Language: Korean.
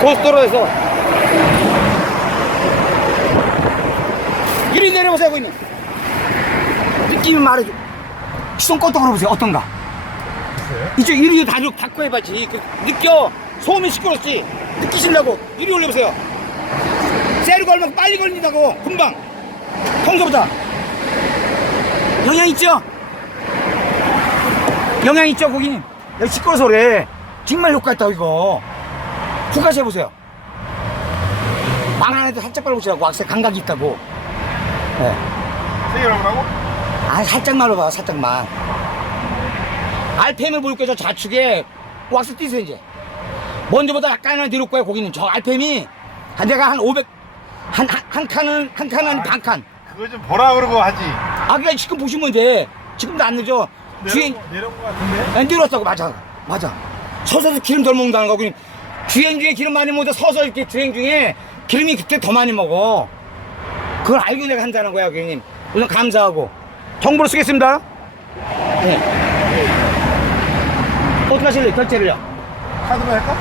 고속도로에서 이리 내려보세요. 고객님 느낌이 말해줘. 시동 껐다 걸어보세요. 어떤가? 이쪽 이리 다리로 바꿔 해봐지. 느껴. 소음이 시끄럽지. 느끼신다고. 이리 올려보세요. 세루가 얼마나 빨리 걸린다고. 금방 평소보다. 영향 있죠? 영향 있죠 고객님? 여기 시끄러워서 그래. 정말 효과 있다고 이거. 후가시 해보세요. 망 안에도 살짝 밟아보시라고. 악셀 감각이 있다고. 네. 세게 밟으라고? 아 살짝만 밟아. 살짝만. RPM을 볼 거죠. 좌측에 왁스 뛰세요. 이제 먼저보다 약간은 뒤로 거예요 고객님. 저 RPM이 한 내가 한 500 한 칸은 아니 반 칸. 그거 좀 보라 그러고 하지. 아 그러니까 지금 보시면 돼. 지금도 안 늦어. 내려온 거 같은데? 안 내려왔다고. 맞아. 서서도 기름 덜 먹는다는 거. 그냥 주행 중에 기름 많이 먹어도 서서 이렇게 주행 중에 기름이 그때 더 많이 먹어. 그걸 알고 내가 한다는 거야 고객님. 우선 감사하고 정보를 쓰겠습니다. 네. 어떻게 하실래요? 결제를요? 카드로 할까?